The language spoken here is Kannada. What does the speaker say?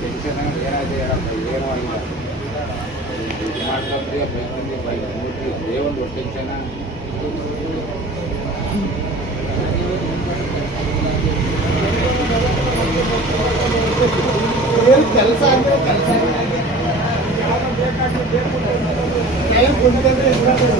ಟೆನ್ಷನ್ ಏನಾಗಿದೆ ಹೇಳಪ್ಪ, ಏನೂ ಆಗಿಲ್ಲ. ಇದು ಮಾಡ್ಕೊಂಡ್ರೆ ಬೈಕ್ ಒಂದು ಟೆನ್ಷನ್. ಕೆಲಸ ಅಂದರೆ ಕೆಲಸ ಬೇಕು